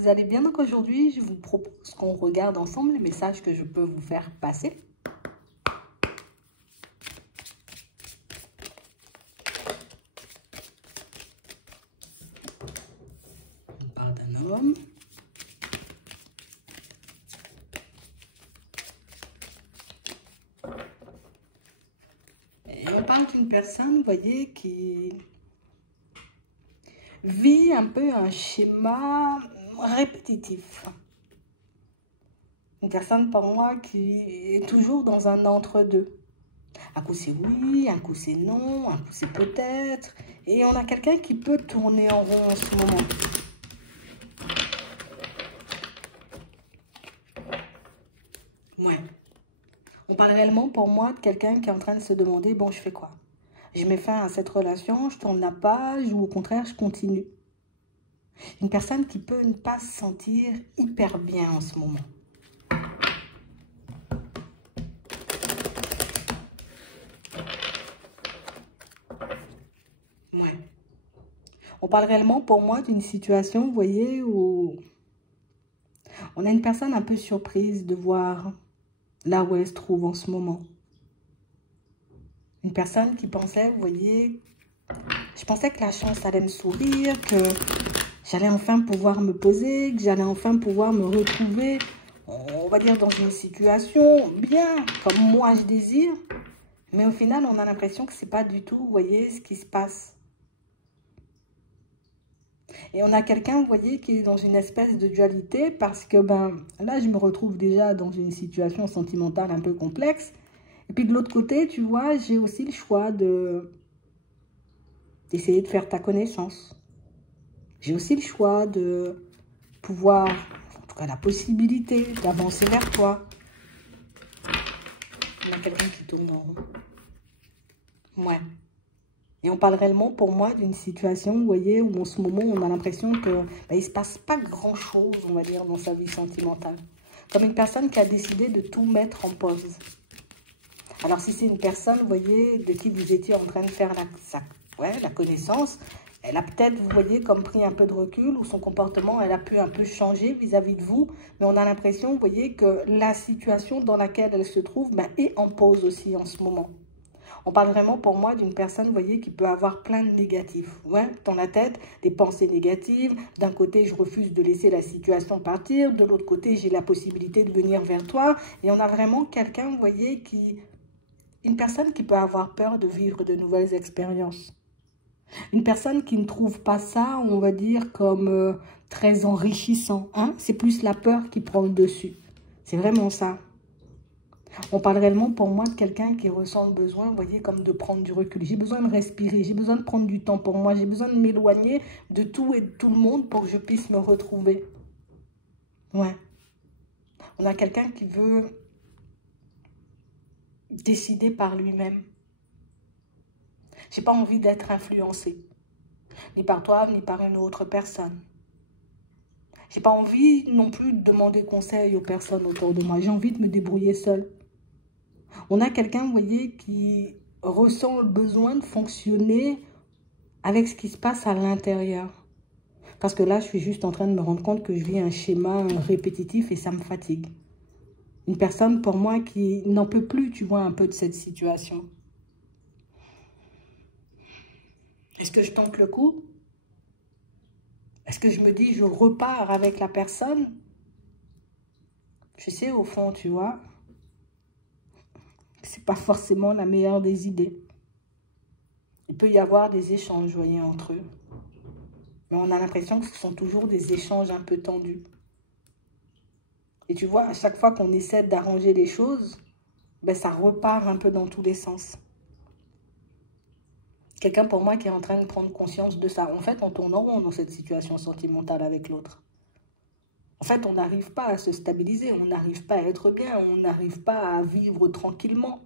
vous allez bien. Donc aujourd'hui, je vous propose qu'on regarde ensemble les messages que je peux vous faire passer. On parle d'un homme. Et on parle d'une personne, vous voyez, qui vit un peu un schéma répétitif. Une personne, pour moi, qui est toujours dans un entre-deux. Un coup c'est oui, un coup c'est non, un coup c'est peut-être. Et on a quelqu'un qui peut tourner en rond en ce moment. Ouais. On parle réellement pour moi de quelqu'un qui est en train de se demander, bon, je fais quoi? Je mets fin à cette relation, je tourne la page ou au contraire, je continue. Une personne qui peut ne pas se sentir hyper bien en ce moment. Ouais. On parle réellement pour moi d'une situation, vous voyez, où on a une personne un peu surprise de voir là où elle se trouve en ce moment. Une personne qui pensait, vous voyez, je pensais que la chance allait me sourire, que j'allais enfin pouvoir me poser, que j'allais enfin pouvoir me retrouver, on va dire, dans une situation bien, comme moi je désire. Mais au final, on a l'impression que c'est pas du tout, vous voyez, ce qui se passe. Et on a quelqu'un, vous voyez, qui est dans une espèce de dualité parce que, ben, là, je me retrouve déjà dans une situation sentimentale un peu complexe. Et puis de l'autre côté, tu vois, j'ai aussi le choix d'essayer de faire ta connaissance. J'ai aussi le choix de pouvoir, en tout cas la possibilité d'avancer vers toi. On a quelqu'un qui tourne en rond. Ouais. Et on parle réellement pour moi d'une situation, vous voyez, où en ce moment, on a l'impression que ben, il ne se passe pas grand-chose, on va dire, dans sa vie sentimentale. Comme une personne qui a décidé de tout mettre en pause. Alors, si c'est une personne, vous voyez, de qui vous étiez en train de faire la connaissance, elle a peut-être, vous voyez, comme pris un peu de recul, ou son comportement, elle a pu un peu changer vis-à-vis de vous. Mais on a l'impression, vous voyez, que la situation dans laquelle elle se trouve ben, est en pause aussi en ce moment. On parle vraiment pour moi d'une personne, vous voyez, qui peut avoir plein de négatifs. Ouais, dans la tête, des pensées négatives. D'un côté, je refuse de laisser la situation partir. De l'autre côté, j'ai la possibilité de venir vers toi. Et on a vraiment quelqu'un, vous voyez, une personne qui peut avoir peur de vivre de nouvelles expériences. Une personne qui ne trouve pas ça, on va dire, comme très enrichissant. Hein? C'est plus la peur qui prend le dessus. C'est vraiment ça. On parle réellement pour moi de quelqu'un qui ressent le besoin, vous voyez, comme de prendre du recul. J'ai besoin de respirer, j'ai besoin de prendre du temps pour moi, j'ai besoin de m'éloigner de tout et de tout le monde pour que je puisse me retrouver. Ouais. On a quelqu'un qui veut décider par lui-même. J'ai pas envie d'être influencée, ni par toi, ni par une autre personne. J'ai pas envie non plus de demander conseil aux personnes autour de moi. J'ai envie de me débrouiller seule. On a quelqu'un, vous voyez, qui ressent le besoin de fonctionner avec ce qui se passe à l'intérieur. Parce que là, je suis juste en train de me rendre compte que je vis un schéma répétitif et ça me fatigue. Une personne, pour moi, qui n'en peut plus, tu vois, un peu de cette situation. Est-ce que je tente le coup? Est-ce que je me dis, je repars avec la personne? Je sais, au fond, tu vois, c'est pas forcément la meilleure des idées. Il peut y avoir des échanges, vous voyez, entre eux. Mais on a l'impression que ce sont toujours des échanges un peu tendus. Et tu vois, à chaque fois qu'on essaie d'arranger les choses, ben, ça repart un peu dans tous les sens. Quelqu'un pour moi qui est en train de prendre conscience de ça. En fait, on tourne en rond dans cette situation sentimentale avec l'autre. En fait, on n'arrive pas à se stabiliser, on n'arrive pas à être bien, on n'arrive pas à vivre tranquillement.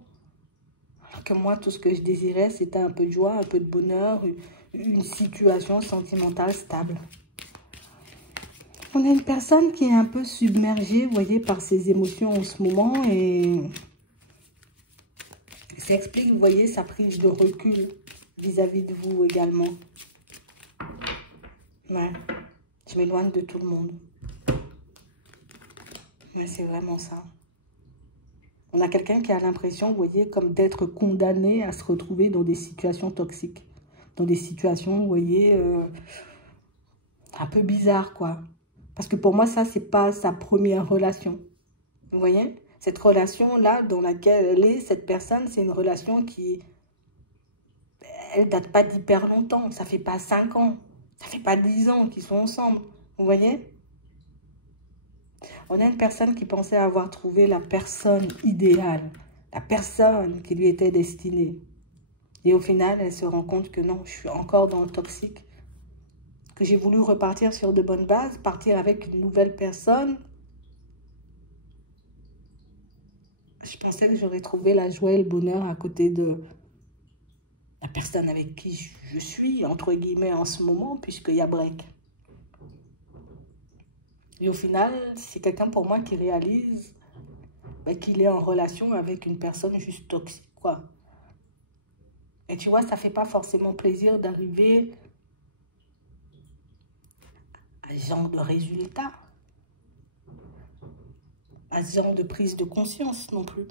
Alors que moi, tout ce que je désirais, c'était un peu de joie, un peu de bonheur, une situation sentimentale stable. On a une personne qui est un peu submergée, vous voyez, par ses émotions en ce moment et ça explique, vous voyez, sa prise de recul vis-à-vis de vous également. Ouais, je m'éloigne de tout le monde. Mais c'est vraiment ça. On a quelqu'un qui a l'impression, vous voyez, comme d'être condamné à se retrouver dans des situations toxiques. Dans des situations, vous voyez, un peu bizarres, quoi. Parce que pour moi, ça, c'est pas sa première relation. Vous voyez? Cette relation-là, dans laquelle elle est, cette personne, c'est une relation qui... Elle date pas d'hyper longtemps. Ça fait pas 5 ans. Ça fait pas 10 ans qu'ils sont ensemble. Vous voyez? On a une personne qui pensait avoir trouvé la personne idéale. La personne qui lui était destinée. Et au final, elle se rend compte que non, je suis encore dans le toxique. Que j'ai voulu repartir sur de bonnes bases, partir avec une nouvelle personne. Je pensais que j'aurais trouvé la joie et le bonheur à côté de la personne avec qui je suis, entre guillemets, en ce moment, puisqu'il y a break. Et au final, c'est quelqu'un pour moi qui réalise qu'il est en relation avec une personne juste toxique, quoi. Et tu vois, ça fait pas forcément plaisir d'arriver à ce genre de résultat, à ce genre de prise de conscience non plus.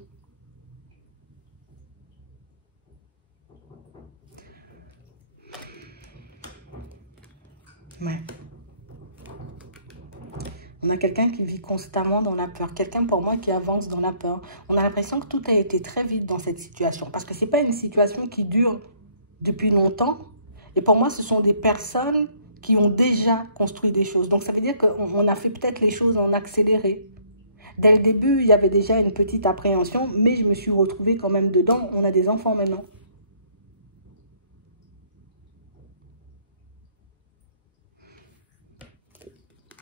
Ouais. On a quelqu'un qui vit constamment dans la peur. Quelqu'un pour moi qui avance dans la peur. On a l'impression que tout a été très vite dans cette situation. Parce que ce n'est pas une situation qui dure depuis longtemps. Et pour moi, ce sont des personnes qui ont déjà construit des choses. Donc ça veut dire qu'on a fait peut-être les choses en accéléré. Dès le début, il y avait déjà une petite appréhension. Mais je me suis retrouvée quand même dedans. On a des enfants maintenant.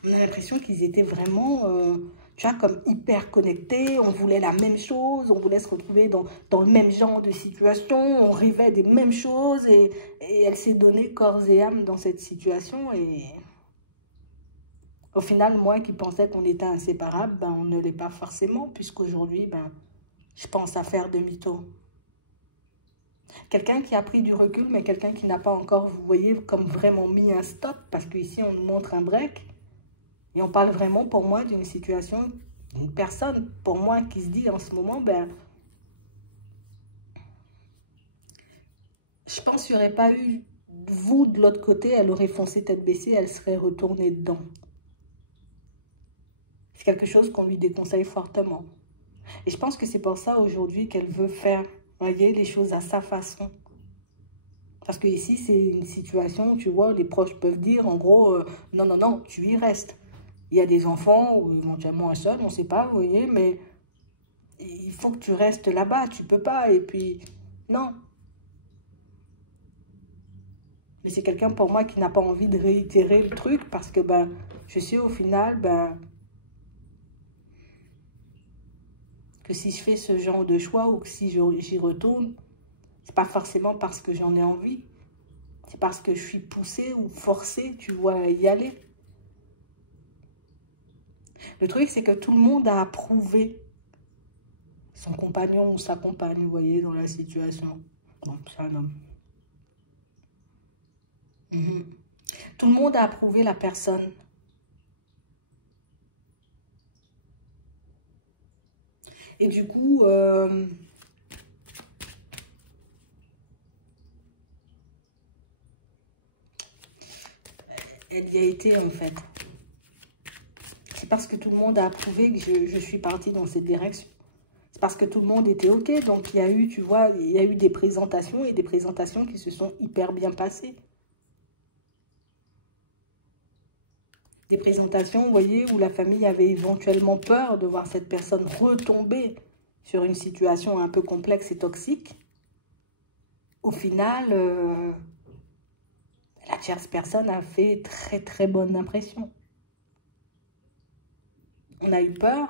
On a l'impression qu'ils étaient vraiment, tu vois, comme hyper connectés. On voulait la même chose, on voulait se retrouver dans le même genre de situation. On rêvait des mêmes choses et elle s'est donnée corps et âme dans cette situation. Et au final, moi qui pensais qu'on était inséparables, ben, on ne l'est pas forcément, puisqu'aujourd'hui, ben, je pense à faire demi-tour. Quelqu'un qui a pris du recul, mais quelqu'un qui n'a pas encore, vous voyez, comme vraiment mis un stop, parce qu'ici, on nous montre un break. Et on parle vraiment pour moi d'une situation, d'une personne pour moi qui se dit en ce moment, ben, je pense qu'il n'y aurait pas eu vous de l'autre côté, elle aurait foncé tête baissée, elle serait retournée dedans. C'est quelque chose qu'on lui déconseille fortement. Et je pense que c'est pour ça aujourd'hui qu'elle veut faire, voyez, les choses à sa façon. Parce que ici, c'est une situation où, tu vois, les proches peuvent dire, en gros, non, non, non, tu y restes. Il y a des enfants, ou éventuellement un seul, on ne sait pas, vous voyez, mais il faut que tu restes là-bas, tu peux pas, et puis, non. Mais c'est quelqu'un pour moi qui n'a pas envie de réitérer le truc, parce que, ben, je sais au final, ben, que si je fais ce genre de choix, ou que si j'y retourne, c'est pas forcément parce que j'en ai envie, c'est parce que je suis poussée ou forcée, tu vois, à y aller. Le truc, c'est que tout le monde a approuvé son compagnon ou sa compagne, vous voyez, dans la situation. Bon, c'est un homme. Tout le monde a approuvé la personne. Et du coup, elle y a été, en fait. C'est parce que tout le monde a approuvé que je suis partie dans cette direction. C'est parce que tout le monde était OK. Donc, il y a eu, tu vois, il y a eu des présentations et des présentations qui se sont hyper bien passées. Des présentations, vous voyez, où la famille avait éventuellement peur de voir cette personne retomber sur une situation un peu complexe et toxique. Au final, la tierce personne a fait très très bonne impression. On a eu peur,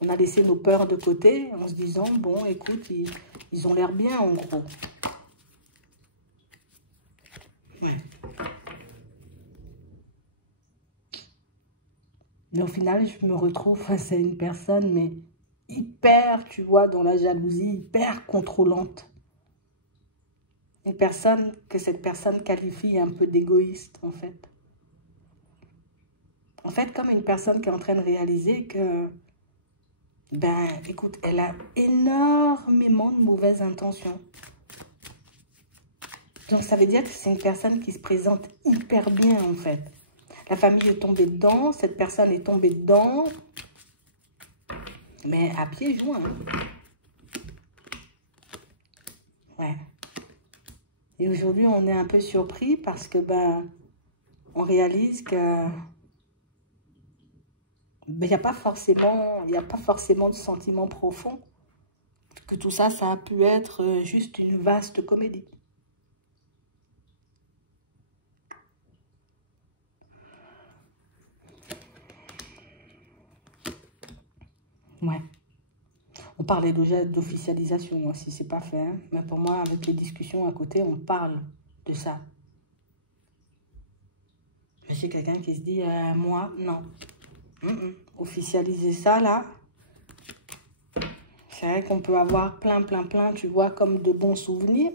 on a laissé nos peurs de côté en se disant, bon, écoute, ils ont l'air bien en gros. Ouais. Mais au final, je me retrouve face à une personne, mais hyper, tu vois, dans la jalousie, hyper contrôlante. Une personne que cette personne qualifie un peu d'égoïste, en fait. En fait, comme une personne qui est en train de réaliser que Ben, écoute, elle a énormément de mauvaises intentions. Donc, ça veut dire que c'est une personne qui se présente hyper bien, en fait. La famille est tombée dedans, cette personne est tombée dedans, mais à pieds joints. Ouais. Et aujourd'hui, on est un peu surpris parce que, ben, on réalise que il n'y a pas forcément de sentiment profond. Que tout ça, ça a pu être juste une vaste comédie. Ouais. On parlait déjà d'officialisation, si c'est pas fait. Hein. Mais pour moi, avec les discussions à côté, on parle de ça. Mais c'est quelqu'un qui se dit, moi, non. Officialiser ça, là, c'est vrai qu'on peut avoir plein, tu vois, comme de bons souvenirs.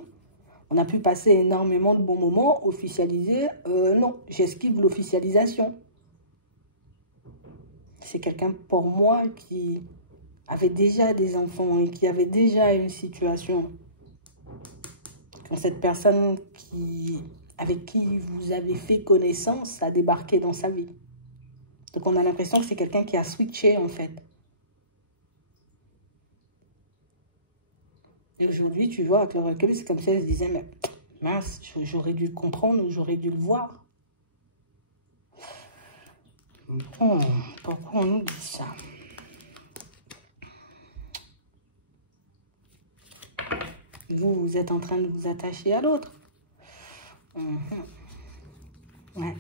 On a pu passer énormément de bons moments. Officialiser, non, j'esquive l'officialisation. C'est quelqu'un, pour moi, qui avait déjà des enfants et qui avait déjà une situation. Quand cette personne avec qui vous avez fait connaissance a débarqué dans sa vie. Donc, on a l'impression que c'est quelqu'un qui a switché, en fait. Et aujourd'hui, tu vois, avec le recul, c'est comme si elle se disait, mais mince, j'aurais dû le comprendre ou j'aurais dû le voir. Bon, pourquoi on nous dit ça? Vous êtes en train de vous attacher à l'autre. Ouais.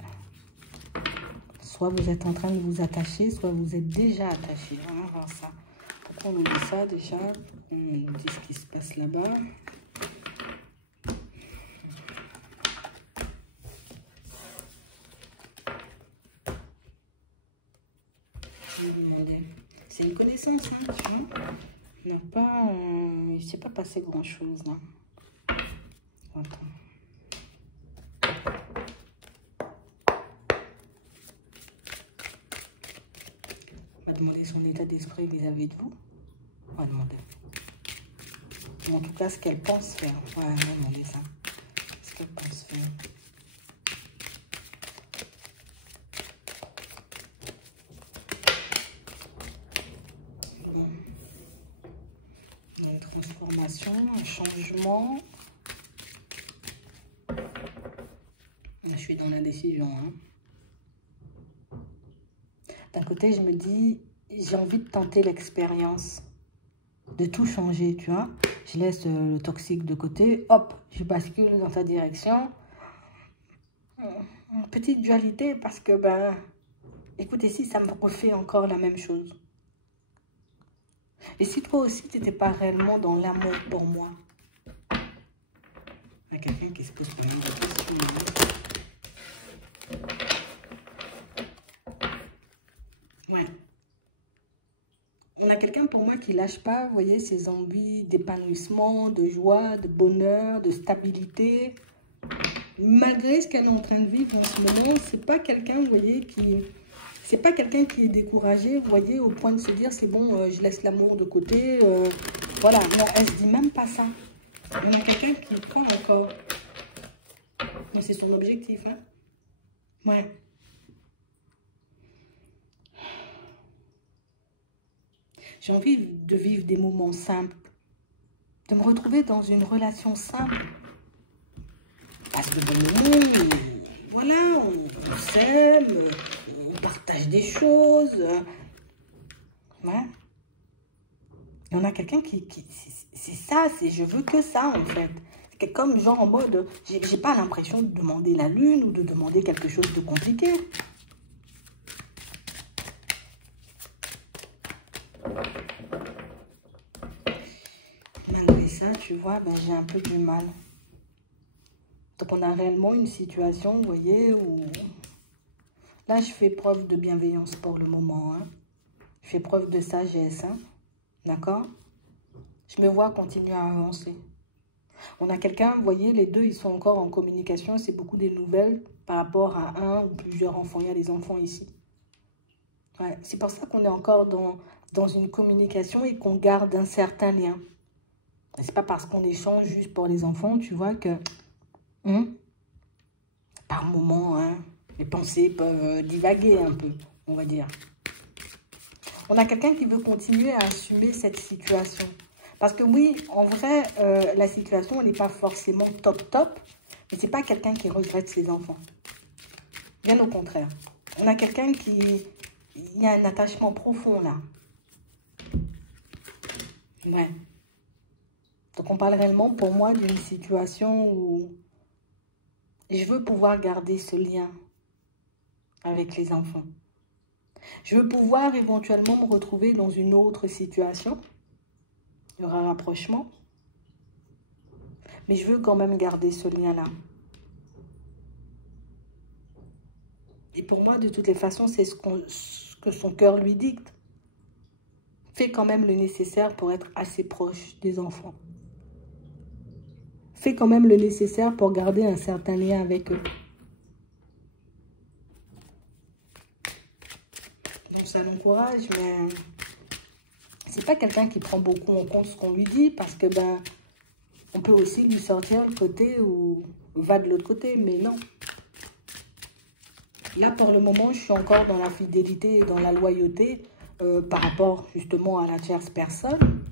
Soit vous êtes en train de vous attacher, soit vous êtes déjà attaché. On va voir ça. Pourquoi on nous dit ça déjà? On nous dit ce qui se passe là-bas. C'est une connaissance, hein, tu vois. Il ne s'est pas passé grand-chose, là. Attends. On va demander son état d'esprit vis-à-vis de vous. On va demander. Ou en tout cas, ce qu'elle pense faire. Ouais, on va demander ça. Ce qu'elle pense faire. Il y a une transformation, un changement. Je suis dans l'indécision. Hein. D'un côté, je me dis, j'ai envie de tenter l'expérience, de tout changer, tu vois. Je laisse le toxique de côté, hop, je bascule dans ta direction. Une petite dualité parce que, ben, écoute, ici, ça me refait encore la même chose. Et si toi aussi, tu n'étais pas réellement dans l'amour pour moi? Il y a quelqu'un qui se pose pas une question. Ouais. On a quelqu'un pour moi qui lâche pas, vous voyez, ses envies d'épanouissement, de joie, de bonheur, de stabilité. Malgré ce qu'elle est en train de vivre en ce moment, c'est pas quelqu'un, vous voyez, c'est pas quelqu'un qui est découragé, vous voyez, au point de se dire, c'est bon, je laisse l'amour de côté. Voilà, non, elle se dit même pas ça. On a quelqu'un qui prend encore. Mais c'est son objectif, hein. Ouais. J'ai envie de vivre des moments simples. De me retrouver dans une relation simple. Parce que bon, voilà, on s'aime, on partage des choses. Ouais. Et on a quelqu'un qui c'est ça, je veux que ça en fait. C'est comme genre en mode, j'ai pas l'impression de demander la lune ou de demander quelque chose de compliqué. Malgré ça, tu vois, ben, j'ai un peu du mal. Donc on a réellement une situation, vous voyez, où là je fais preuve de bienveillance pour le moment. Hein. Je fais preuve de sagesse, hein. D'accord? Je me vois continuer à avancer. On a quelqu'un, vous voyez, les deux, ils sont encore en communication. C'est beaucoup des nouvelles par rapport à un ou plusieurs enfants. Il y a des enfants ici. Ouais, c'est pour ça qu'on est encore dans une communication et qu'on garde un certain lien. C'est pas parce qu'on échange juste pour les enfants, tu vois, que par moment, hein, les pensées peuvent divaguer un peu, on va dire. On a quelqu'un qui veut continuer à assumer cette situation. Parce que oui, en vrai, la situation n'est pas forcément top, mais c'est pas quelqu'un qui regrette ses enfants. Bien au contraire. On a quelqu'un qui... Il y a un attachement profond là. Ouais. Donc on parle réellement pour moi d'une situation où je veux pouvoir garder ce lien avec les enfants. Je veux pouvoir éventuellement me retrouver dans une autre situation. Il y aura un rapprochement. Mais je veux quand même garder ce lien-là. Et pour moi, de toutes les façons, c'est ce que son cœur lui dicte. Fais quand même le nécessaire pour être assez proche des enfants. Fais quand même le nécessaire pour garder un certain lien avec eux. Donc ça l'encourage, mais c'est pas quelqu'un qui prend beaucoup en compte ce qu'on lui dit, parce que ben on peut aussi lui sortir le côté où va de l'autre côté, mais non. Là, pour le moment, je suis encore dans la fidélité et dans la loyauté par rapport justement à la tierce personne.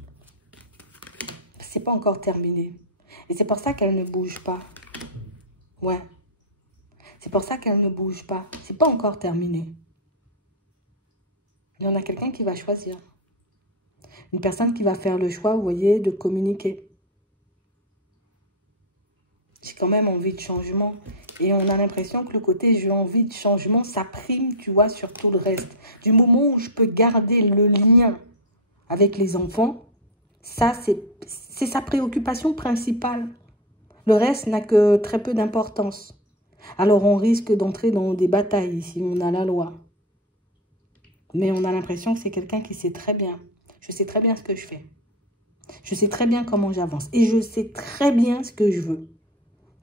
C'est pas encore terminé. Et c'est pour ça qu'elle ne bouge pas. Ouais. C'est pour ça qu'elle ne bouge pas. C'est pas encore terminé. Il y en a quelqu'un qui va choisir. Une personne qui va faire le choix, vous voyez, de communiquer. J'ai quand même envie de changement. Et on a l'impression que le côté j'ai envie de changement, ça prime, tu vois, sur tout le reste. Du moment où je peux garder le lien avec les enfants, ça, c'est sa préoccupation principale. Le reste n'a que très peu d'importance. Alors, on risque d'entrer dans des batailles si on a la loi. Mais on a l'impression que c'est quelqu'un qui sait très bien. Je sais très bien ce que je fais. Je sais très bien comment j'avance. Et je sais très bien ce que je veux.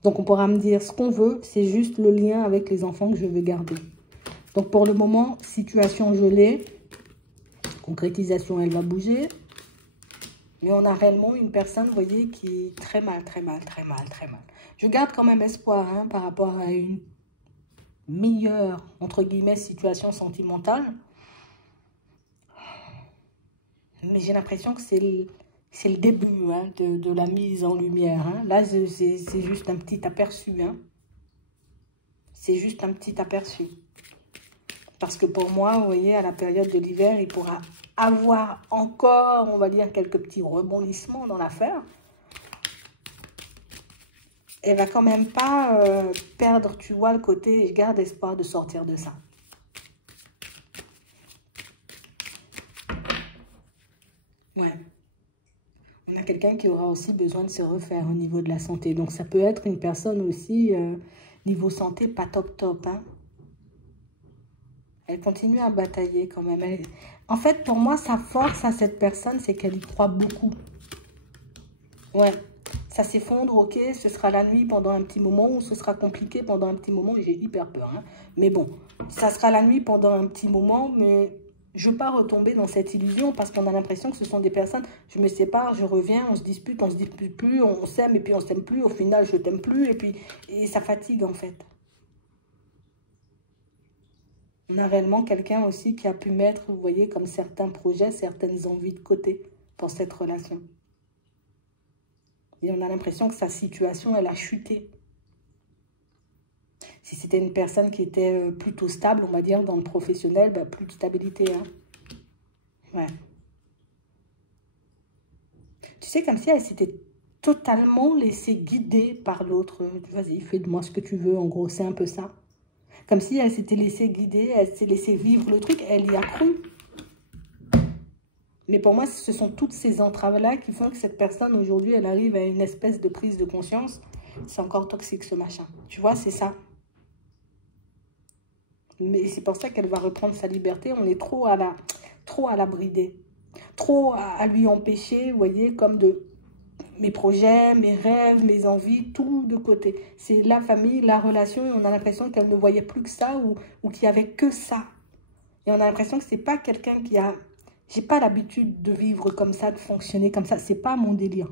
Donc, on pourra me dire ce qu'on veut. C'est juste le lien avec les enfants que je veux garder. Donc, pour le moment, situation gelée. Concrétisation, elle va bouger. Mais on a réellement une personne, vous voyez, qui est très mal. Je garde quand même espoir hein, par rapport à une meilleure, entre guillemets, situation sentimentale. Mais j'ai l'impression que c'est le début hein, de la mise en lumière. Hein. Là, c'est juste un petit aperçu. Hein. C'est juste un petit aperçu. Parce que pour moi, vous voyez, à la période de l'hiver, il pourra avoir encore, on va dire, quelques petits rebondissements dans l'affaire. Elle va quand même pas perdre, tu vois, le côté, je garde espoir de sortir de ça. Ouais. On a quelqu'un qui aura aussi besoin de se refaire au niveau de la santé. Donc, ça peut être une personne aussi, niveau santé, pas top, hein. Elle continue à batailler quand même. En fait, pour moi, sa force à cette personne, c'est qu'elle y croit beaucoup. Ouais. Ça s'effondre, ok, ce sera la nuit pendant un petit moment ou ce sera compliqué pendant un petit moment. J'ai hyper peur, hein. Mais bon, ça sera la nuit pendant un petit moment, mais je ne veux pas retomber dans cette illusion parce qu'on a l'impression que ce sont des personnes, je me sépare, je reviens, on se dispute plus, on s'aime et puis on s'aime plus, au final je t'aime plus et ça fatigue en fait. On a réellement quelqu'un aussi qui a pu mettre, vous voyez, comme certains projets, certaines envies de côté pour cette relation. Et on a l'impression que sa situation, elle a chuté. Si c'était une personne qui était plutôt stable, on va dire, dans le professionnel, bah, plus de stabilité. Hein. Ouais. Tu sais, comme si elle s'était totalement laissée guider par l'autre. Vas-y, fais de moi ce que tu veux, en gros, c'est un peu ça. Comme si elle s'était laissée guider, elle s'est laissée vivre le truc, elle y a cru. Mais pour moi, ce sont toutes ces entraves-là qui font que cette personne, aujourd'hui, elle arrive à une espèce de prise de conscience. C'est encore toxique, ce machin. Tu vois, c'est ça. Mais c'est pour ça qu'elle va reprendre sa liberté. On est trop à la brider. Trop à lui empêcher, vous voyez, comme de mes projets, mes rêves, mes envies, tout de côté. C'est la famille, la relation, et on a l'impression qu'elle ne voyait plus que ça ou qu'il n'y avait que ça. Et on a l'impression que ce n'est pas quelqu'un qui a J'ai pas l'habitude de vivre comme ça, de fonctionner comme ça. C'est pas mon délire.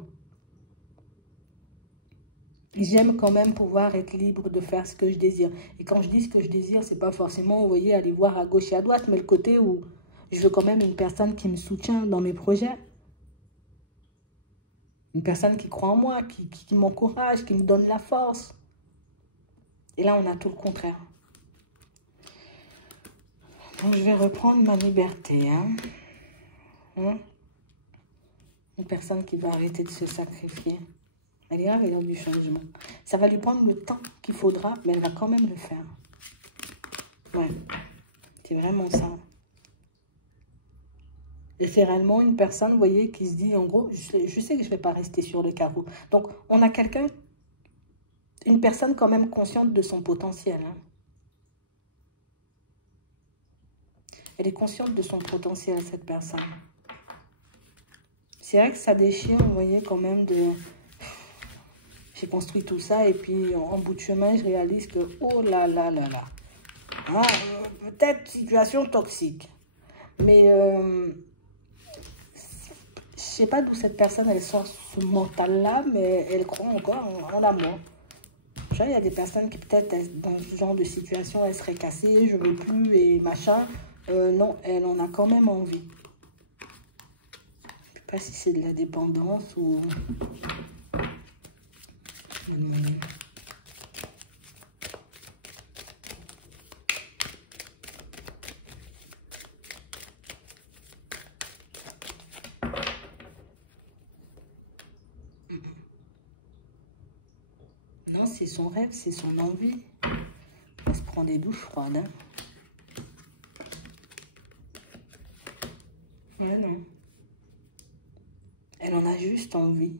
J'aime quand même pouvoir être libre de faire ce que je désire. Et quand je dis ce que je désire, c'est pas forcément, vous voyez, aller voir à gauche et à droite, mais le côté où je veux quand même une personne qui me soutient dans mes projets. Une personne qui croit en moi, qui m'encourage, qui me donne la force. Et là, on a tout le contraire. Donc, je vais reprendre ma liberté. Une personne qui va arrêter de se sacrifier. Elle ira vers du changement. Ça va lui prendre le temps qu'il faudra, mais elle va quand même le faire. Ouais, c'est vraiment ça. Et c'est réellement une personne, vous voyez, qui se dit, en gros, je sais que je ne vais pas rester sur le carreau. Donc, on a quelqu'un, une personne quand même consciente de son potentiel. Elle est consciente de son potentiel, cette personne. C'est vrai que ça déchire, vous voyez, quand même de... J'ai construit tout ça et puis en bout de chemin, je réalise que, oh là là là là. Peut-être situation toxique. Mais je sais pas d'où cette personne, elle sort ce mental-là, mais elle croit encore en l'amour. Il y a des personnes qui peut-être dans ce genre de situation, elles seraient cassées, je veux plus et machin. Non, elle en a quand même envie. Je sais pas si c'est de la dépendance ou... Non, c'est son rêve, c'est son envie. Elle se prend des douches froides. Hein. Ouais, non. Elle en a juste envie.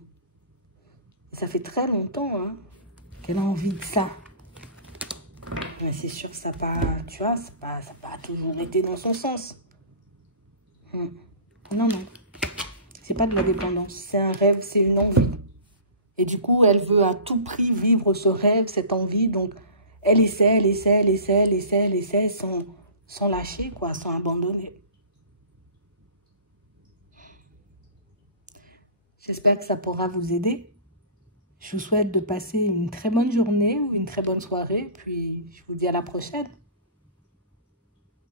Ça fait très longtemps hein, qu'elle a envie de ça. Mais c'est sûr que ça n'a pas, tu vois, ça n'a pas toujours été dans son sens. Non, non. C'est pas de la dépendance. C'est un rêve, c'est une envie. Et du coup, elle veut à tout prix vivre ce rêve, cette envie. Donc, elle essaie, elle essaie, elle essaie, elle essaie, elle essaie sans lâcher, quoi, sans abandonner. J'espère que ça pourra vous aider. Je vous souhaite de passer une très bonne journée ou une très bonne soirée. Puis, je vous dis à la prochaine.